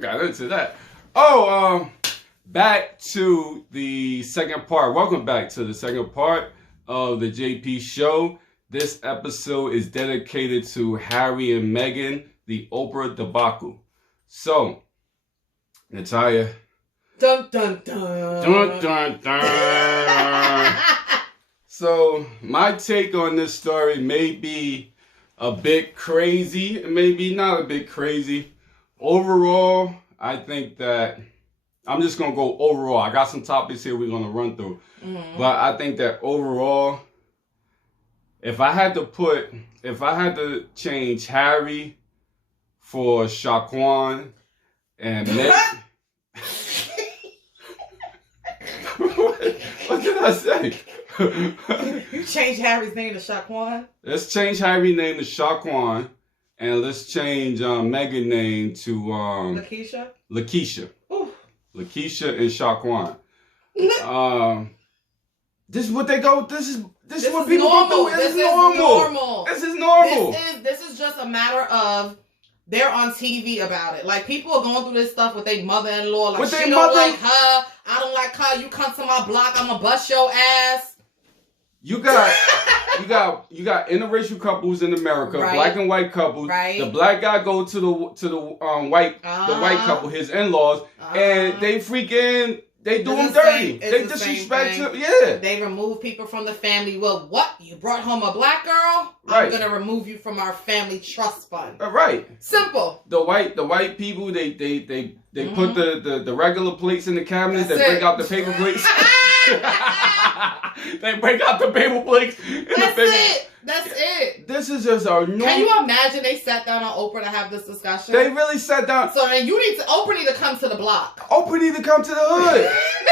got into that. Oh, back to the second part. Welcome back to the second part of the JP show. This episode is dedicated to Harry and Meghan, the Oprah debacle. So, Natalia. Dun dun dun. Dun dun dun. So, my take on this story may be a bit crazy, maybe not a bit crazy. Overall, I think that I'm just going to go overall. I got some topics here we're going to run through. Mm-hmm. But I think that overall, if I had to change Harry for Shaquan and Meghan. What did I say? You changed Harry's name to Shaquan? Let's change Harry's name to Shaquan, and let's change Meghan's name to Lakeisha. Ooh. Lakeisha and Shaquan. This is what they go. This is what people normal. go through. This is normal. This is normal. This is just a matter of they're on TV about it. Like, people are going through this stuff with their mother-in-law. Like, she don't like her. I don't like her. You come to my block, I'm gonna bust your ass. You got interracial couples in America, right. Black and white couples. Right. The black guy go to the white couple, his in-laws, and they freaking they do him dirty. They disrespect him. Yeah. They remove people from the family. Well, what? You brought home a black girl? Right. I'm gonna remove you from our family trust fund. Right. Simple. The white people they put the regular plates in the cabinets. They break out the paper plates. They break out the paper plates. That's it. This is just a normal. Can you imagine they sat down on Oprah to have this discussion? They really sat down. So then Oprah need to come to the block. Oprah need to come to the hood.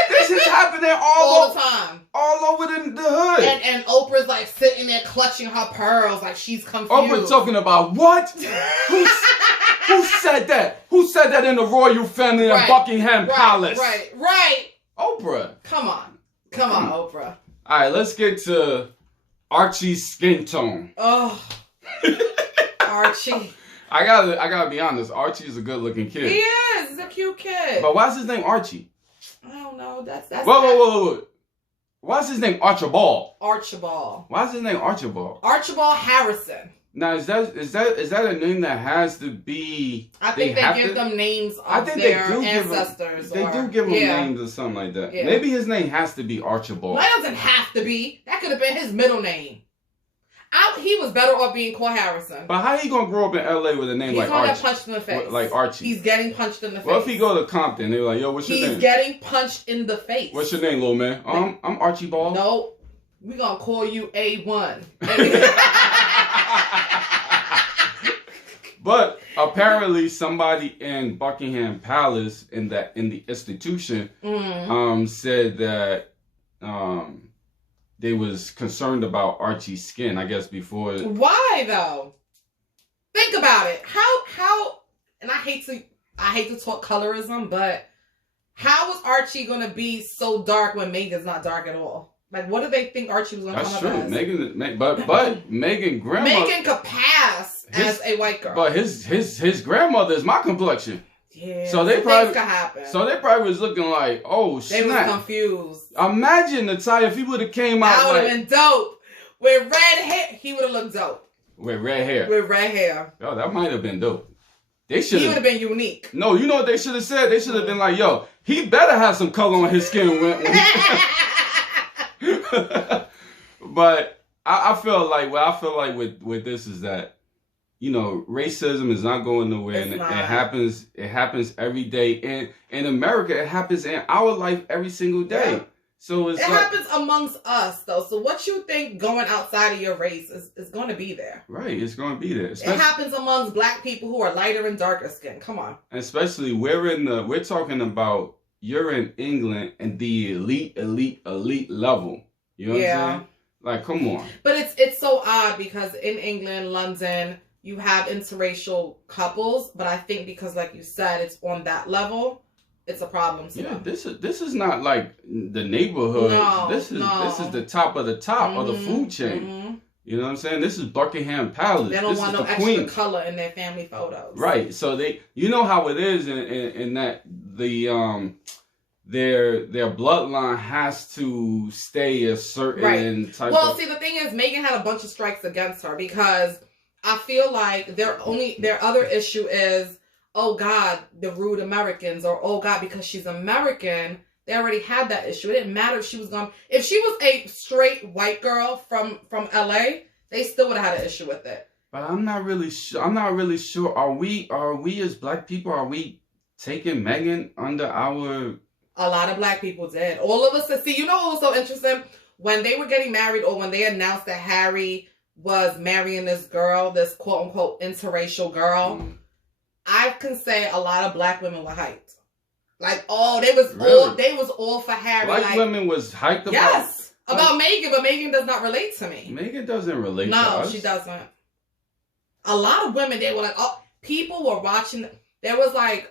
This is happening all the time. All over the hood. And Oprah's like sitting there clutching her pearls like she's confused. Oprah talking about what? Who said that? Who said that in the royal family in Buckingham Palace? Right. Oprah. Come on, Oprah. All right, let's get to Archie's skin tone. Oh, Archie. I gotta be honest. Archie is a good looking kid. He is. He's a cute kid. But why's his name Archie? I don't know. That's. Whoa. Why's his name Archibald? Archibald. Why's his name Archibald? Archibald Harrison. Now is that a name that has to be? I think they give them names of their ancestors. They do give them names or something like that. Yeah. Maybe his name has to be Archibald. Well, it doesn't have to be. That could have been his middle name. He was better off being called Harrison. But how he gonna grow up in LA with a name like Archie? He's gonna get punched in the face. Like Archie. He's getting punched in the face. Well, if he go to Compton, they're like, yo, what's your name? He's getting punched in the face. What's your name, little man? I'm Archibald. No, we gonna call you A1. But apparently somebody in Buckingham Palace in the institution said that they was concerned about Archie's skin, I guess, before. Why though? Think about it. How and I hate to talk colorism, but how was Archie gonna be so dark when Meghan's not dark at all? Like, what do they think Archie was gonna come up as? That's true. But Meghan grandma. Meghan could pass as a white girl. But his grandmother is my complexion. Yeah. So they probably could happen. So they probably was looking like, oh snap. They was confused. Imagine Natalia if he would have came out. That would have been dope. With red hair, he would have looked dope. With red hair. Oh, that might have been dope. He would have been unique. No, you know what they should have said? They should have been like, yo, he better have some color on his skin. But I feel like with this is that, you know, racism is not going nowhere, and it happens every day. And in America, it happens in our life every single day. Yeah. So it happens amongst us, though. So what you think going outside of your race is going to be there. Right, it's going to be there. It happens amongst black people who are lighter and darker skin. Come on. Especially we're talking about you're in England and the elite level. You know what I'm saying? Like, come on. But it's so odd because in England, London, you have interracial couples, but I think because, like you said, it's on that level, it's a problem to them. This is not like the neighborhood. This is the top of the top of the food chain. You know what I'm saying? This is Buckingham Palace. They don't this want is no the extra queen. color in their family photos. Right. So you know how it is in that their bloodline has to stay a certain type Well, of... see, the thing is, Meghan had a bunch of strikes against her because I feel like their other issue is, oh God, the rude Americans, or oh God, because she's American. They already had that issue. It didn't matter if she was if she was a straight white girl from LA, they still would have had an issue with it. But I'm not really sure. Are we as black people, are we taking Meghan under our... A lot of black people did. All of us. See, you know what was so interesting? When they were getting married, or when they announced that Harry was marrying this girl, this quote unquote interracial girl, I can say a lot of black women were hyped. Like, oh, they was all for Harry. Black women was hyped about... Yes, about Meghan, but Meghan does not relate to me. Meghan doesn't relate to us. No, she doesn't. A lot of women, they were like, oh, people were watching. There was like,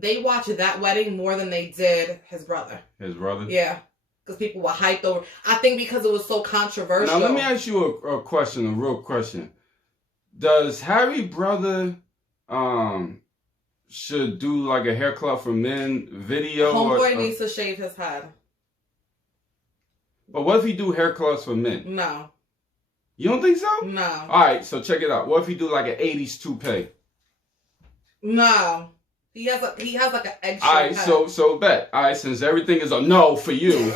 they watched that wedding more than they did his brother. His brother? Yeah. Because people were hyped over. I think because it was so controversial. Now, let me ask you a question, a real question. Does Harry brother, should do like a hair club for men video? Homeboy needs to shave his head. But what if he do hair clubs for men? No. You don't think so? No. Alright, so check it out. What if he do like an 80s toupee? No. He has like an egg shape. Alright, so bet. Alright, since everything is a no for you.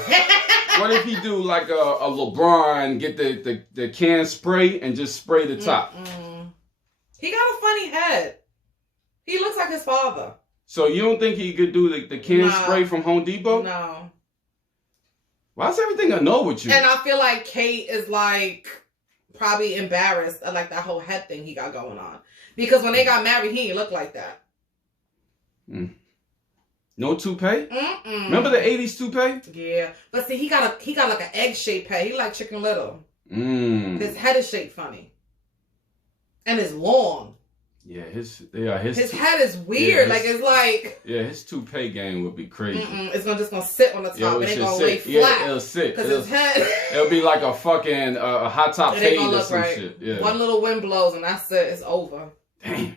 What if he do like a LeBron, get the can spray and just spray the top? He got a funny head. He looks like his father. So you don't think he could do the can spray from Home Depot? No. Why's everything a no with you? And I feel like Kate is like probably embarrassed of like that whole head thing he got going on. Because when they got married, he didn't look like that. No toupee? Remember the 80s toupee? Yeah. But see, he got like an egg-shaped head. He like Chicken Little. His head is shaped funny. And it's long. Yeah, his head is weird. Yeah, it's like... Yeah, his toupee game would be crazy. It's just gonna sit on the top. It ain't gonna lay flat. Yeah, it'll sit. Because his head... It'll be like a fucking hot top fade or some shit. Yeah. One little wind blows and that's it. It's over. Damn.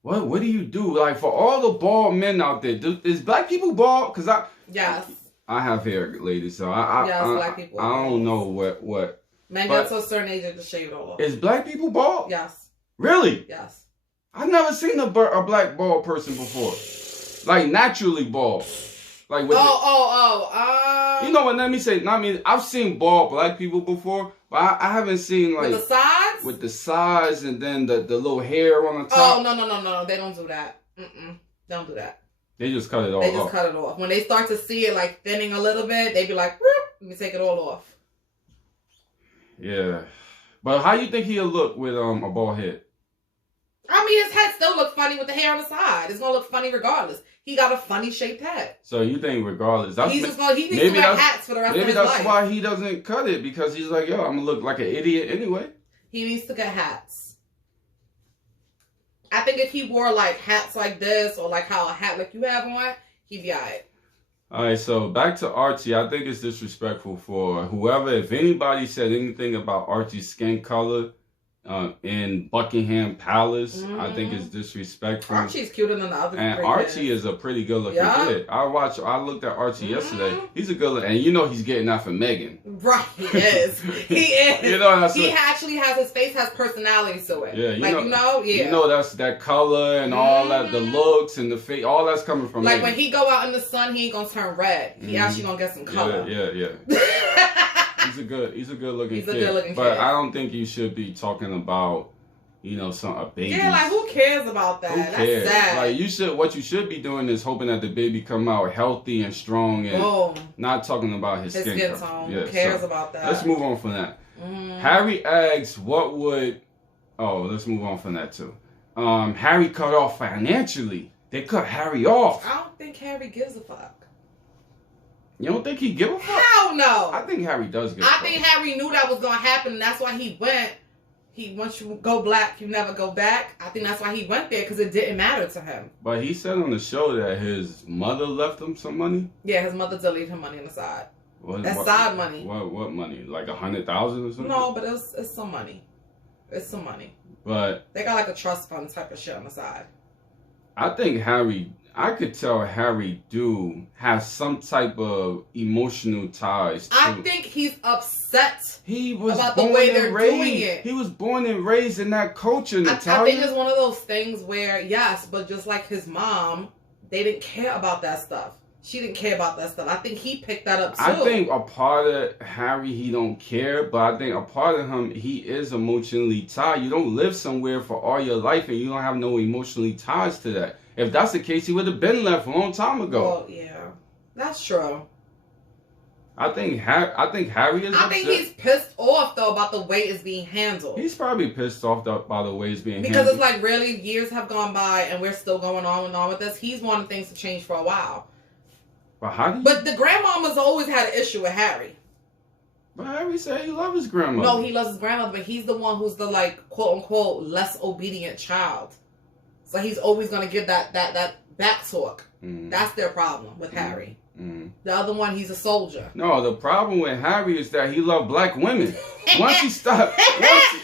What do you do? Like, for all the bald men out there, is black people bald? Because Yes. I have hair, ladies, so black people. I don't know what... Men get to a certain age to shave it all off. Is black people bald? Yes. Really? Yes. I've never seen a black bald person before. Like, naturally bald. Like with you know what, let me say, I've seen bald black people before, but I haven't seen like... With the sides? With the sides and then the little hair on the top. Oh, no. They don't do that. Don't do that. They just cut it all off. They just cut it off. When they start to see it like thinning a little bit, they be like, whoop, let me take it all off. Yeah. But how you think he'll look with a bald head? I mean, his head still looks funny with the hair on the side. It's gonna look funny regardless. He got a funny shaped head. So you think regardless? He needs to wear hats for the rest of his life. Maybe that's why he doesn't cut it, because he's like, yo, I'm gonna look like an idiot anyway. He needs to get hats. I think if he wore like hats like this, or like how a hat like you have on, he'd be alright. Alright, so back to Archie. I think it's disrespectful for whoever, if anybody said anything about Archie's skin color in Buckingham Palace, I think it's disrespectful. Archie's cuter than the other. And Archie is a pretty good looking kid. I looked at Archie yesterday. He's a good looking, and you know he's getting that from Meghan. Right, he is. He is. You know, he actually has, his face has personality to it. Yeah, you know, that's that color and all that, the looks and the face, all that's coming from like Meghan. when he go out in the sun, he ain't gonna turn red. He actually gonna get some color. Yeah. He's a good looking kid. He's a good looking kid. But I don't think you should be talking about, a baby. Yeah, like who cares about that? Who cares? That's sad. Like what you should be doing is hoping that the baby come out healthy and strong, and not talking about his skin tone. Who cares about that? Let's move on from that. Harry asks, what would... Oh, let's move on from that too. Harry cut off financially. They cut Harry off. I don't think Harry gives a fuck. You don't think he give a fuck? Hell no. I think Harry does give a fuck. I think Harry knew that was going to happen, and that's why he went. Once you go black, you never go back. I think that's why he went there, because it didn't matter to him. But he said on the show that his mother left him some money? Yeah, his mother did leave him money on the side. That's side money. What money? Like 100,000 or something? No, but it's some money. It's some money. But they got like a trust fund type of shit on the side. I think I could tell Harry do have some type of emotional ties to. I think he's upset about born the way they're and raised. doing it. He was born and raised in that culture, Natalia. I think it's one of those things where, yes, but just like his mom, they didn't care about that stuff. She didn't care about that stuff. I think he picked that up too. I think a part of Harry, he don't care, but I think a part of him, he is emotionally tied. You don't live somewhere for all your life and you don't have no emotionally ties to that. If that's the case, he would have been left a long time ago. Well, yeah, that's true. I think Harry is upset. I think he's pissed off though about the way it's being handled. He's probably pissed off by the way it's being handled. Because it's like, really, years have gone by and we're still going on and on with this. He's wanted things to change for a while. But the grandmama's always had an issue with Harry. But Harry said he loves his grandmother. No, he loves his grandmother, but he's the one who's the, like, quote unquote less obedient child. So he's always gonna give that back talk. That's their problem with Harry. The other one, he's a soldier. No, the problem with Harry is that he loved black women. Once he stopped...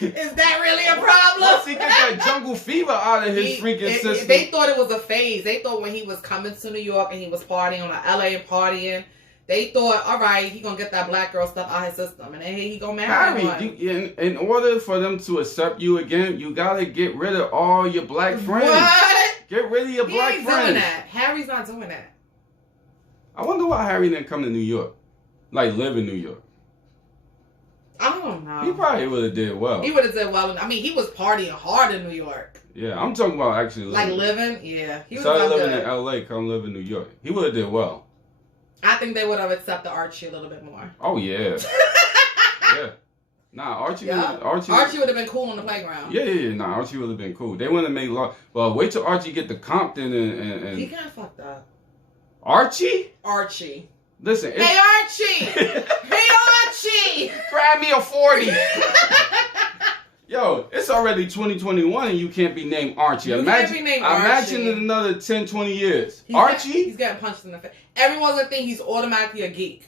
Is that really a problem? Once he get that jungle fever out of his freaking system... They thought it was a phase. They thought when he was coming to New York and he was partying on LA and partying, they thought, all right, he gonna get that black girl stuff out of his system. And then he gonna marry one. In order for them to accept you again, you gotta get rid of all your black friends. What? Get rid of your black friends. He ain't doing that. Harry's not doing that. I wonder why Harry didn't come to New York. Like, live in New York. I don't know. He probably would have did well. He would have did well. I mean, he was partying hard in New York. Yeah, I'm talking about actually living. Like living? Yeah. He Started living in LA, come live in New York. He would have did well. I think they would have accepted Archie a little bit more. Oh, yeah. Yeah. Nah, Archie would have been cool on the playground. Yeah. Nah, Archie would have been cool. They wouldn't have made love. Well, wait till Archie get to Compton and... He kind of fucked up. Archie? Archie. Listen. Hey, Archie! Hey, Archie! Grab me a 40. Yo, it's already 2021 and you can't be named Archie. Imagine in another 10, 20 years. Archie? He's getting punched in the face. Everyone's gonna think he's automatically a geek.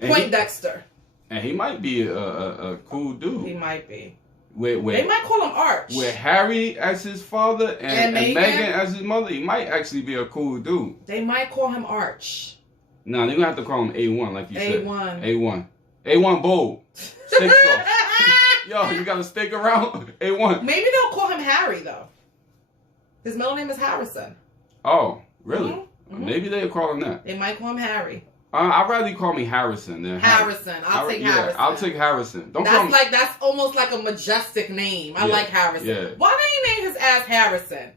Dexter. And he might be a cool dude. He might be. They might call him Arch. With Harry as his father and Meghan as his mother, he might actually be a cool dude. They might call him Arch. No, they're going to have to call him A1 like you said. A1. A1. A1 bold. Steak sauce. Yo, you got a steak around? A1. Maybe they'll call him Harry, though. His middle name is Harrison. Oh, really? Mm-hmm. Maybe they'll call him that. They might call him Harry. I'd rather you call me Harrison than Harrison. I'll take Harrison. I'll take Harrison. That's almost like a majestic name. I like Harrison. Yeah. Why don't you name his ass Harrison?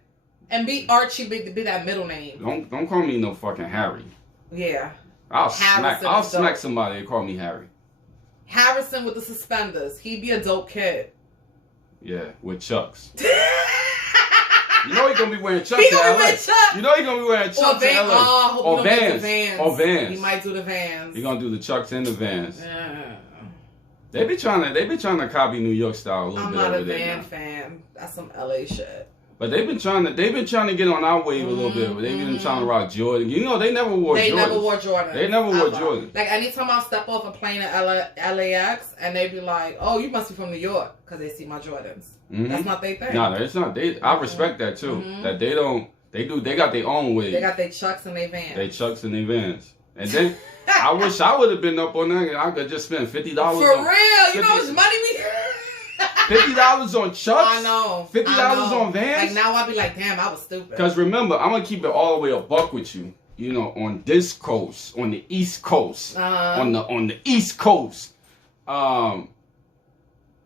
And be Archie be that middle name. Don't call me no fucking Harry. Yeah. I'll smack somebody and call me Harry. Harrison with the suspenders. He'd be a dope kid. Yeah, with Chucks. You know he's gonna be wearing Chucks in LA. You know he's gonna be wearing Chucks in LA. Or Vans. Or Vans. He might do the Vans. He's gonna do the Chucks and the Vans. Yeah. They be trying to copy New York style a little bit over there. I'm not a Van fan. That's some LA shit. But they've been trying to get on our wave a little bit. They've been trying to rock Jordan. You know, they never wore Jordan. They never wore Jordan. Like, anytime I step off a plane at LAX, and they be like, oh, you must be from New York, because they see my Jordans. That's not their thing. No, it's not. I respect that, too. That they got their own way. They got their Chucks and their Vans. They Chucks and their Vans. And then, I wish I would have been up on that. I could just spend $50 For real. You know how much money we... $50 on Chucks? I know. $50 on Vans? Like, now I'll be like, damn, I was stupid. Because remember, I'm going to keep it all the way a buck with you. You know, on this coast, on the East Coast, on the East Coast,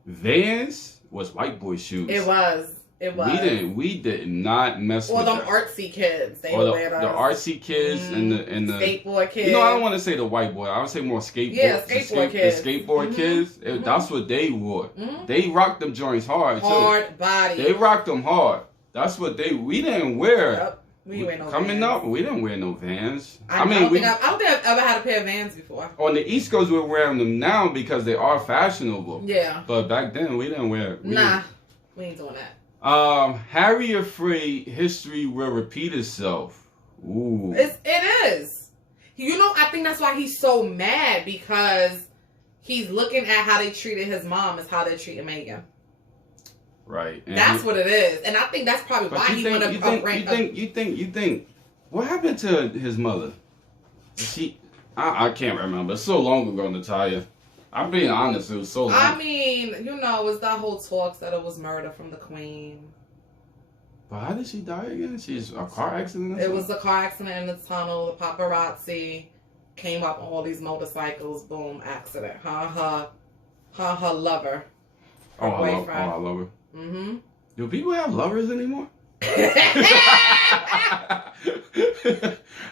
Vans was white boy shoes. It was. We did not mess with them artsy kids. They wear those. The artsy kids and the skateboard kids. You know, I don't want to say the white boy. I would say more skateboard. Yeah, skateboard kids. The skateboard kids. That's what they wore. They rocked them joints hard too. Hard body. They rocked them hard. That's what we didn't wear. Yep. We wear no Coming Vans. Up, we didn't wear no Vans. I don't think I've ever had a pair of Vans before. On the East Coast, we're wearing them now because they are fashionable. Yeah. But back then, we didn't wear. We ain't doing that. Harry afraid history will repeat itself. Ooh. It is. I think that's why he's so mad, because he's looking at how they treated his mom as how they're treating Megan. Right. And that's what it is. And I think that's probably why he want to You think, what happened to his mother? I can't remember. It's so long ago, Natalia. I'm being honest, it was so long. I mean, it's that whole talk that it was murder from the queen. But how did she die again? She's a car accident? It was a car accident in the tunnel. The paparazzi came up on all these motorcycles. Boom, accident. Her lover. Her boyfriend. Her lover. Mm-hmm. Do people have lovers anymore?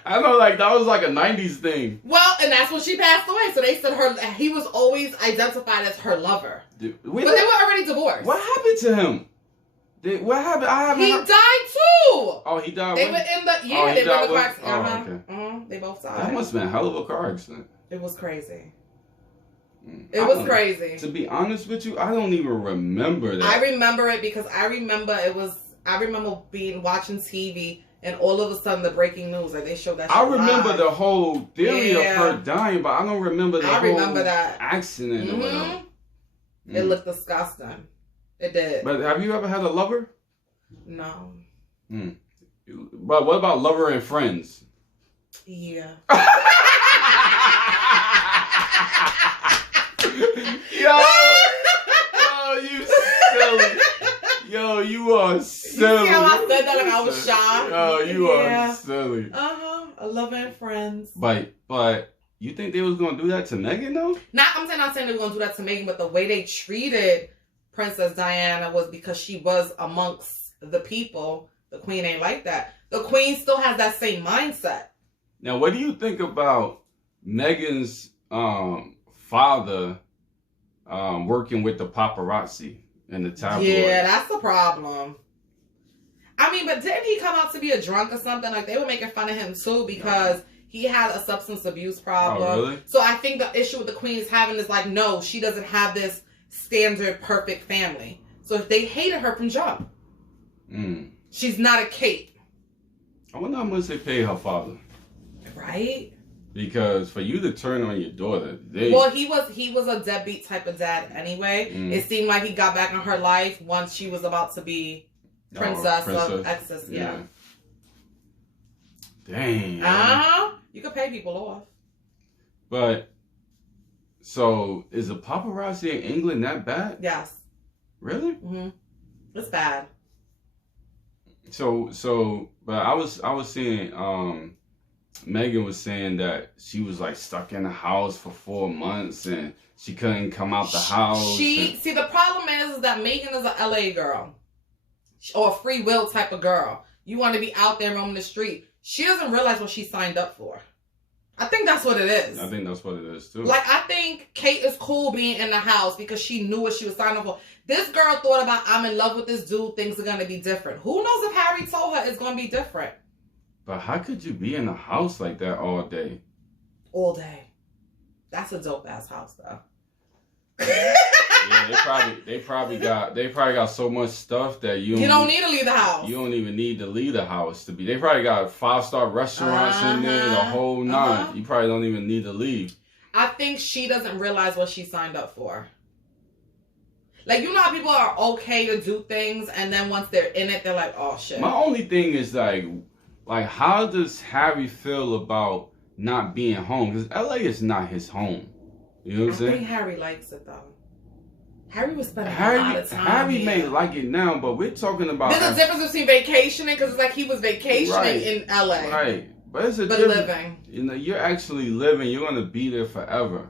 I know, like, that was like a 90s thing. Well, and that's when she passed away. So they said he was always identified as her lover. But they were already divorced. What happened to him? What happened? He died too. Oh, he died. They were in the they were in the car accident. Okay. They both died. That must have been a hell of a car accident. It was crazy. It was crazy. To be honest with you, I don't even remember that. I remember it because I remember watching TV and all of a sudden the breaking news, like they showed that shit. I remember live. The whole theory of her dying, but I don't remember the whole that accident or whatever. It looked disgusting. It did. But have you ever had a lover? No. But what about lover and friends? Yeah. Yo, you silly. Yo, you are silly. You see how I said that like I was shy? Yo, you are silly. A lover and friends. But you think they was gonna do that to Megan though? I'm not saying they were gonna do that to Megan, but the way they treated Princess Diana was because she was amongst the people. The queen ain't like that. The queen still has that same mindset. Now, what do you think about Megan's father working with the paparazzi and the tabloids? Yeah, that's the problem. I mean, but didn't he come out to be a drunk or something? Like, they were making fun of him too because he had a substance abuse problem. Oh, really? So I think the issue with the queen is having is like, no, she doesn't have this standard perfect family. So if they hated her from jump, she's not a Kate. I wonder how much they pay her father. Right? Because for you to turn on your daughter, he was a deadbeat type of dad anyway. It seemed like he got back in her life once she was about to be princess. Of Essex. Yeah. Dang. You could pay people off. But so is the paparazzi in England that bad? Yes. Really? Mm-hmm. It's bad. But I was seeing Megan was saying that she was like stuck in the house for 4 months and she couldn't come out the house. See, the problem is that Megan is a LA girl or a free will type of girl. You want to be out there roaming the street. She doesn't realize what she signed up for. I think that's what it is. I think that's what it is too. Like, I think Kate is cool being in the house because she knew what she was signing up for. This girl thought about, I'm in love with this dude, things are going to be different. Who knows if Harry told her it's going to be different? But how could you be in a house like that all day? All day. That's a dope ass house though. Yeah, they probably got so much stuff that you don't need to leave the house. You don't even need to leave the house to be. They probably got 5-star restaurants in there, the whole nine. You probably don't even need to leave. I think she doesn't realize what she signed up for. Like, you know how people are okay to do things and then once they're in it, they're like, oh shit. My only thing is like how does Harry feel about not being home? Because LA is not his home. You know what I'm saying? I think Harry likes it though. Harry was spending a lot of time Harry here. may like it now, but we're talking about... There's a difference between vacationing, because it's like he was vacationing in LA. Right. But it's a difference. Living. You know, you're actually living. You're going to be there forever.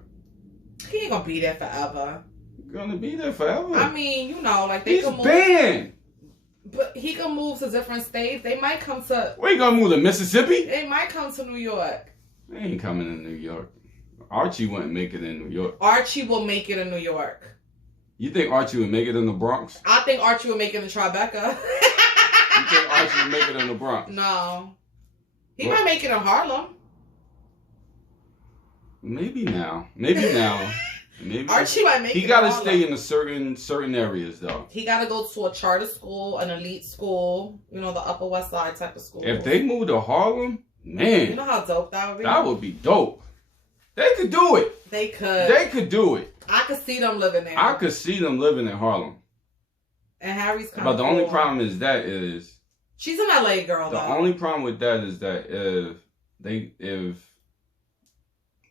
He ain't going to be there forever. You're going to be there forever. I mean, you know, like they can move... banned. But he can move to different states. They might come to... Where you going to move to Mississippi? They might come to New York. They ain't coming to New York. Archie wouldn't make it in New York. Archie will make it in New York. You think Archie would make it in the Bronx? I think Archie would make it in Tribeca. You think Archie would make it in the Bronx? No. He might make it in Harlem. Maybe now. Maybe Archie might make it in Harlem. He got to stay in a certain areas, though. He got to go to a charter school, an elite school, you know, the Upper West Side type of school. If they move to Harlem, Man. You know how dope that would be? That would be dope. They could do it. They could. They could do it. I could see them living there. I could see them living in Harlem. And Harry's kind But of the only problem is that is... She's an LA girl, The though. only problem with that is that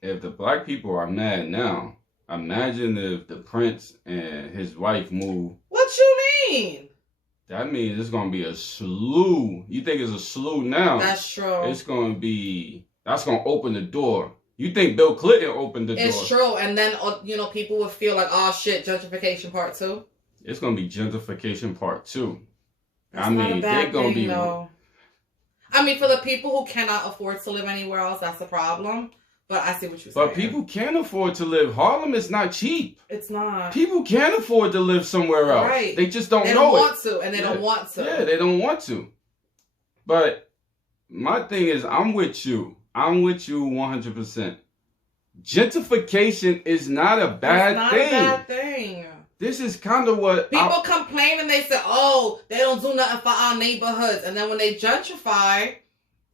if the black people are mad now, imagine if the prince and his wife move. What you mean? That means it's gonna be a slew. You think it's a slew now? That's true. It's gonna be. That's gonna open the door. You think Bill Clinton opened the door? It's true, and then people would feel like, oh shit, gentrification part 2. It's gonna be gentrification part 2. That's not a bad they're gonna thing, be. though. I mean, for the people who cannot afford to live anywhere else, that's a problem. But I see what you're saying. But people can afford to live. Harlem is not cheap. It's not. People can afford to live somewhere else. Right. They just don't know it. They don't want to, and they don't want to. Yeah, they don't want to. But my thing is, I'm with you. I'm with you 100%. Gentrification is not a bad thing. It's not a bad thing. This is kind of what... People complain and they say, oh, they don't do nothing for our neighborhoods. And then when they gentrify...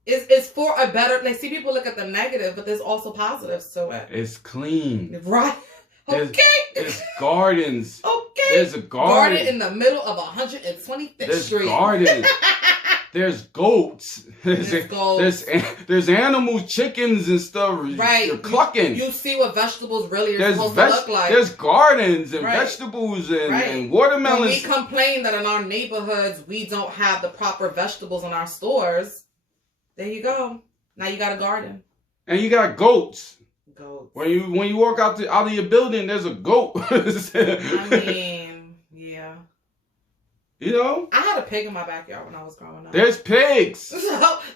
It's for a better... They see people look at the negative, but there's also positives to it. It's clean. Right. Okay. There's gardens. Okay. There's a garden. Garden in the middle of 125th There's Street. Gardens. There's goats. There's goats. There's animals, chickens and stuff. Right. You're clucking. You see what vegetables really are supposed to look like. There's gardens and right. vegetables and, right. and watermelons. When we complain that in our neighborhoods we don't have the proper vegetables in our stores, there you go. Now you got a garden. And you got goats. Goats. When you walk out of your building, there's a goat. I mean, yeah. You know? I had a pig in my backyard when I was growing up. There's pigs.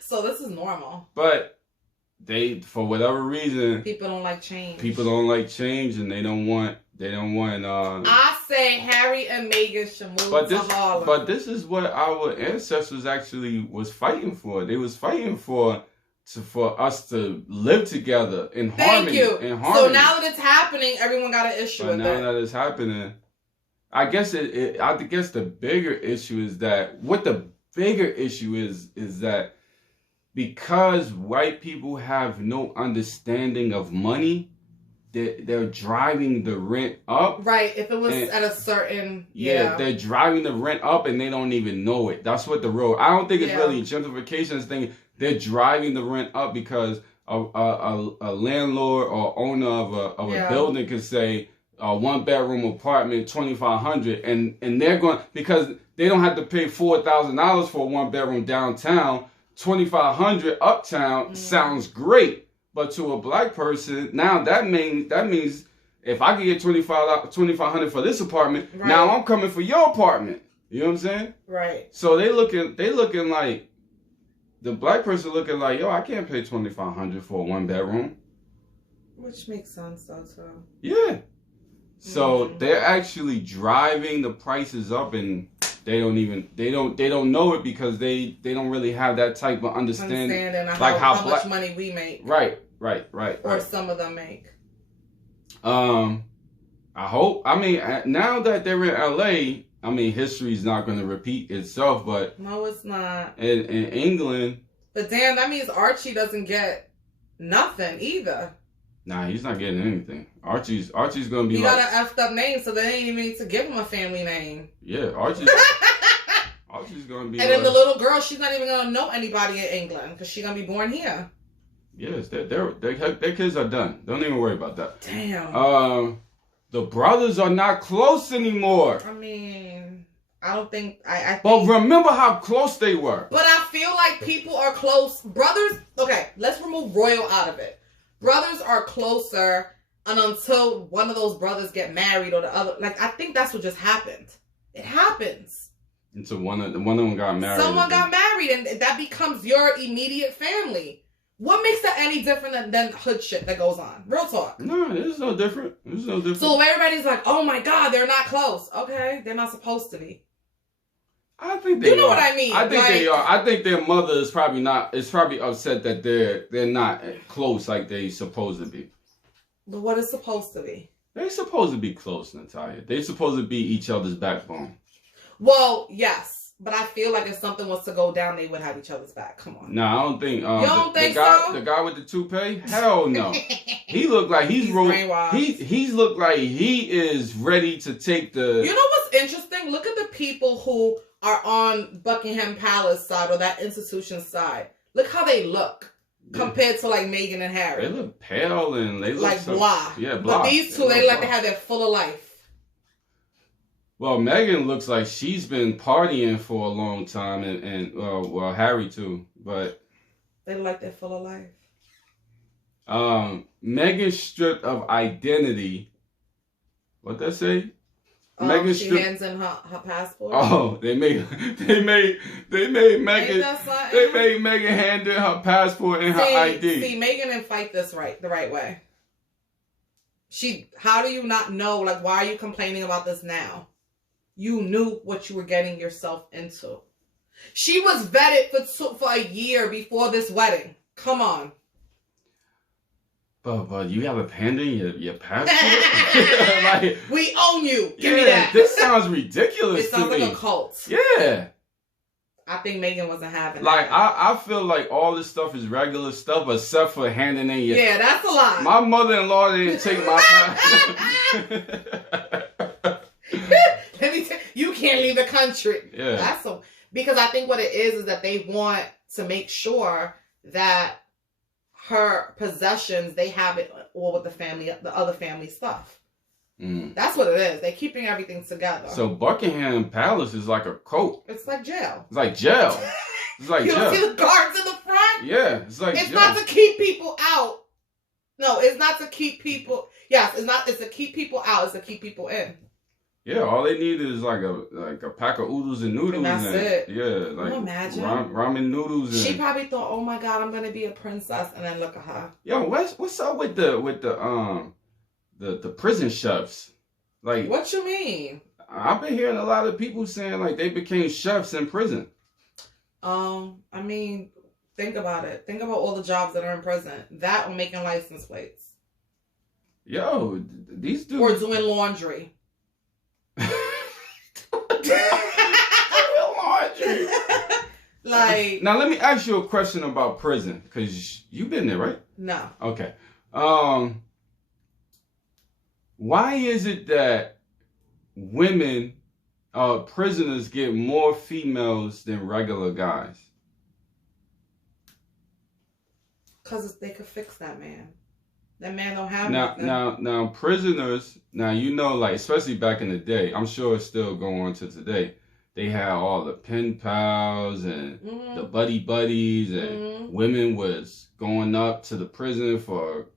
So this is normal. But they, for whatever reason, people don't like change. People don't like change, and they don't want. I say Harry and Meghan should move to Harlem. But this is what our ancestors actually was fighting for. They was fighting for us to live together in harmony. Thank you. In harmony. So now that it's happening, everyone got an issue with it. Now that it's happening, I guess the bigger issue is that that because white people have no understanding of money, they're driving the rent up. Right. If it was at a certain... Yeah, they're driving the rent up and they don't even know it. That's what I don't think it's really gentrification thing. They're driving the rent up because a landlord or owner of a building could say a 1-bedroom apartment, $2,500, and they're going, because they don't have to pay $4,000 for a 1-bedroom downtown, $2,500 uptown sounds great. But to a black person, now that means if I can get $2,500 for this apartment, now I'm coming for your apartment. You know what I'm saying? Right. So they looking like, the black person looking like, yo, I can't pay $2,500 for a 1-bedroom. Which makes sense though too. Yeah. So they're actually driving the prices up, and they don't know it because they don't really have that type of understanding like how much money we make. Right. Or some of them make. I hope. I mean, now that they're in LA, I mean, history's not going to repeat itself, but no, it's not. In England. But damn, that means Archie doesn't get nothing either. Nah, he's not getting anything. Archie's gonna be. He got an effed up name, so they ain't even need to give him a family name. Yeah, Archie's gonna be. And then the little girl, she's not even gonna know anybody in England because she's gonna be born here. Yes, their kids are done. Don't even worry about that. Damn. The brothers are not close anymore. I mean, I don't think I. But remember how close they were. But I feel like people are close. Brothers. Okay, let's remove royal out of it. Brothers are closer, and until one of those brothers get married or the other, like I think that's what just happened. It happens. Until one of them got married. Someone got married, and that becomes your immediate family. What makes that any different than hood shit that goes on? Real talk. No, it's no different. It's no different. So everybody's like, "Oh my God, they're not close." Okay, they're not supposed to be. I think they are. You know what I mean? I think they are. I think their mother is probably not. Is probably upset that they're not close like they supposed to be. But what is supposed to be? They're supposed to be close, Natalia. They're supposed to be each other's backbone. Well, yes. But I feel like if something was to go down, they would have each other's back. Come on. No, I don't think. You don't think so? so? The guy with the toupee? Hell no. He looked like he's he's looked like he is ready to take the. You know what's interesting? Look at the people who are on Buckingham Palace side or that institution side. Look how they look compared to like Meghan and Harry. They look pale and they look like blah. Yeah, blah. But these two, they like to have their full of life. Well, Meghan looks like she's been partying for a long time, and well, Harry too, but they like they're full of life. Meghan stripped of identity. What that say? Meghan hands in her passport. Oh, they made Meghan hand in her passport and her ID. See, Meghan didn't fight this the right way. How do you not know? Like, why are you complaining about this now? You knew what you were getting yourself into. She was vetted for a year before this wedding. Come on. But you have a hand in your passport? Like, we own you. Give me that. This sounds ridiculous. It sounds like a cult. Yeah. I think Meghan wasn't having like that. I feel like all this stuff is regular stuff except for handing in your. Yeah, that's a lie. My mother-in-law didn't take my passport. Let me tell you, can't leave the country. Yeah. Because I think what it is that they want to make sure that her possessions, they have it all with the other family stuff. Mm. That's what it is. They're keeping everything together. So Buckingham Palace is like a cult. It's like jail. It's like jail. It's like you jail. don't see the guards in the front? Yeah, it's like It's jail. not to keep people out. No, it's not to keep people. Yes, it's not. It's to keep people out. It's to keep people in. Yeah, all they need is like a pack of oodles and noodles. And that's it. Yeah, like Can you imagine? Ramen noodles. And, she probably thought, "Oh my God, I'm gonna be a princess," and then look at her. Yo, what's up with the prison chefs? Like, what you mean? I've been hearing a lot of people saying like they became chefs in prison. I mean, think about it. Think about all the jobs that are in prison. That or making license plates. Yo, these dudes. Or doing laundry. Laundry. Like. Now let me ask you a question about prison, because you've been there, right? No. Okay. Why is it that women, prisoners get more females than regular guys? Because they could fix that man. That man don't have nothing. Now, prisoners, like, especially back in the day, I'm sure it's still going on to today, they had all the pen pals and the buddy buddies, and women was going up to the prison for,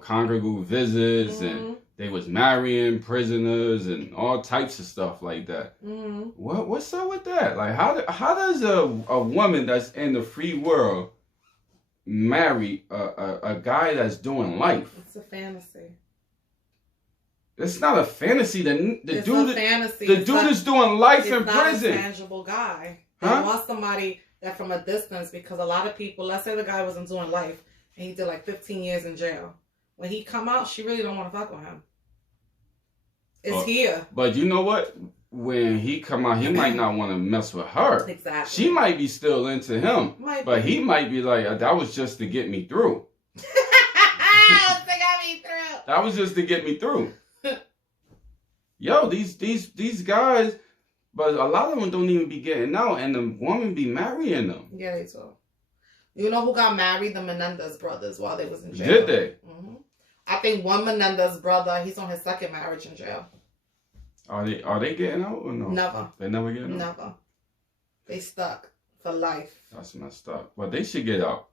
congregal visits, and they was marrying prisoners and all types of stuff like that. What's up with that? Like, how does a woman that's in the free world marry a guy that's doing life? It's a fantasy. It's not a fantasy. The it's dude, a fantasy. The dude is doing life in not prison. A tangible guy. They Huh? want somebody that from a distance, because a lot of people, let's say the guy wasn't doing life and he did like 15 years in jail. When he come out, she really don't want to fuck with him. It's here. But you know what? When he come out, he might not want to mess with her. Exactly. She might be still into him. But he might be like, that was just to get me through. That was just to get me through. Yo, these guys, but a lot of them don't even be getting out, and the woman be marrying them. Yeah, they do. You know who got married? The Menendez brothers while they was in jail. Did they? I think one Menendez brother, he's on his second marriage in jail. Are they getting out or no? Never. They never get out? Never. They stuck for life. That's messed up. But they should get out.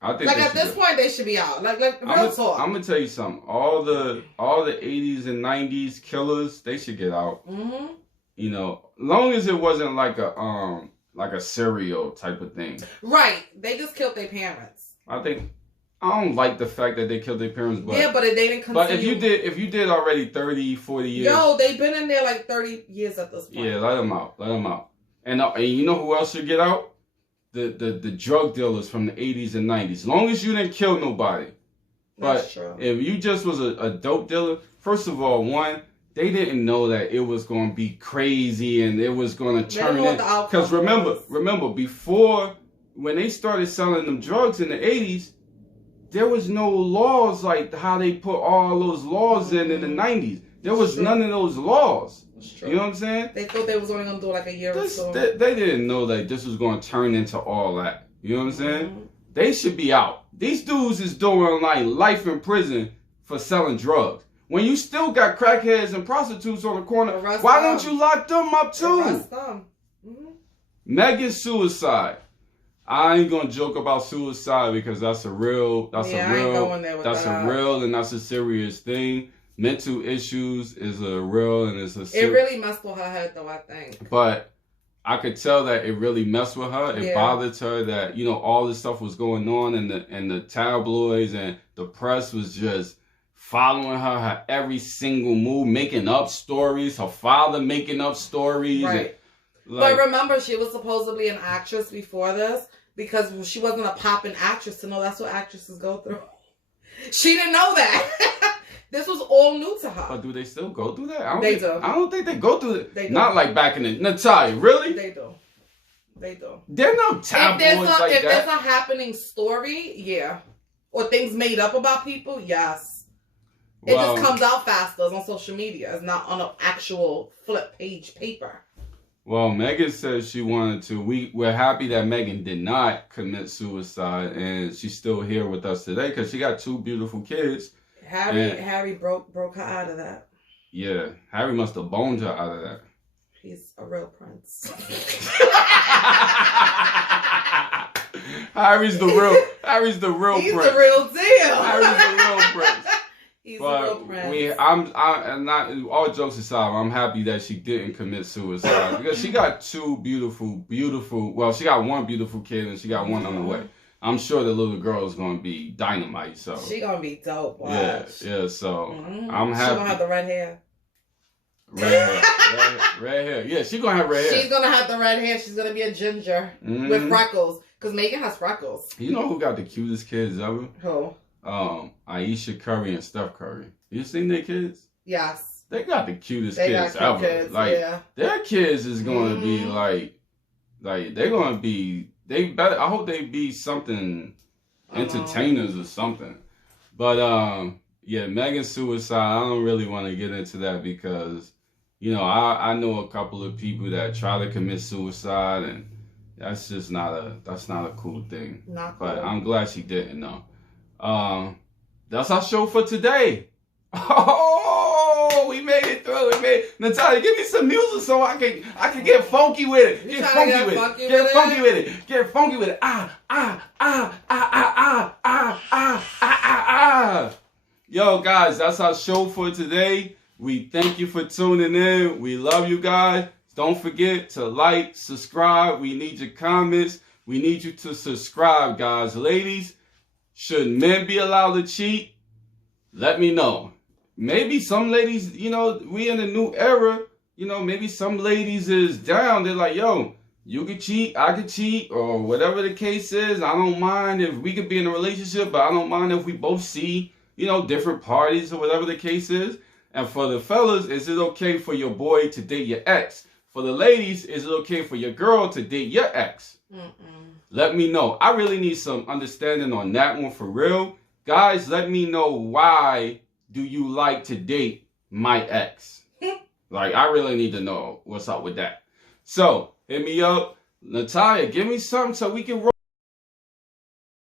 I think like at this point they should be out. Like real talk. I'm gonna tell you something. All the 80s and 90s killers, they should get out. Long as it wasn't like a serial type of thing. Right. They just killed their parents. I don't like the fact that they killed their parents, but yeah, but they didn't continue. But if you did already 30, 40 years. Yo, they've been in there like 30 years at this point. Yeah, let them out. And you know who else should get out? The drug dealers from the 80s and 90s. As long as you didn't kill nobody. That's true. If you just was a dope dealer, first of all, one, they didn't know that it was going to be crazy and it was going to turn in. Because remember, before, when they started selling them drugs in the 80s, there was no laws like how they put all those laws in the 90s. There was none of those laws. You know what I'm saying? They thought they was only going to do like a year or so. They didn't know that this was going to turn into all that. You know what I'm saying? They should be out. These dudes is doing like life in prison for selling drugs. When you still got crackheads and prostitutes on the corner, why don't you lock them up too? Arrest them. Megan's suicide. I ain't gonna joke about suicide because that's a real and that's a serious thing. Mental issues is a real and it's a it really messed with her head though, I think. But I could tell that it really messed with her. It bothered her that, you know, all this stuff was going on and the tabloids and the press was just following her every single move, making up stories, her father making up stories. Right. But remember, she was supposedly an actress before this because she wasn't a popping actress to know that's what actresses go through. She didn't know that. This was all new to her. But do they still go through that? They do. I don't think they go through it. They do. Not like back in the... Natalia, really? They do. They do. There are no tabloids like that. If there's a happening story, yeah. Or things made up about people, yes. It just comes out faster on social media. It's not on an actual flip page paper. Well, Megan says she wanted to. We're happy that Megan did not commit suicide, and she's still here with us today because she got 2 beautiful kids. Harry broke her out of that. Yeah, Harry must have boned her out of that. He's a real prince. Harry's the real He's prince. He's the real deal. Harry's the real prince. He's a real prince. I'm not, all jokes aside, I'm happy that she didn't commit suicide because she got 2 beautiful, well, she got 1 beautiful kid and she got 1 on the way. I'm sure the little girl is gonna be dynamite. So she gonna be dope. Watch. Yeah. So I'm happy. She gonna have the red hair. Red hair. Yeah, she gonna have red hair. She's gonna have the red hair. She's gonna be a ginger with freckles. Cause Megan has freckles. You know who got the cutest kids ever? Who? Aisha Curry and Steph Curry. You seen their kids? Yes. They got the cutest kids ever. Kids, like their kids is gonna be like they're gonna be. They better. I hope they be something, entertainers or something. But yeah, Megan's suicide. I don't really want to get into that because, you know, I know a couple of people that try to commit suicide, and that's just not a cool thing. Not cool. But I'm glad she didn't know. That's our show for today. Oh, we made it through. Natalia, give me some music so I can get funky with it. Get funky with it. Get funky with it. Yo, guys, that's our show for today. We thank you for tuning in. We love you guys. Don't forget to like, subscribe. We need your comments. We need you to subscribe, guys. Ladies, should men be allowed to cheat? Let me know. Maybe some ladies, you know, we in a new era, you know, maybe some ladies is down. They're like, yo, you can cheat, I can cheat, or whatever the case is. I don't mind if we could be in a relationship, but I don't mind if we both see, you know, different parties or whatever the case is. And for the fellas, is it okay for your boy to date your ex? For the ladies, is it okay for your girl to date your ex? Let me know. I really need some understanding on that one for real. Guys, let me know why do you like to date my ex? Like, I really need to know what's up with that. So, hit me up. Natalia, give me something so we can roll.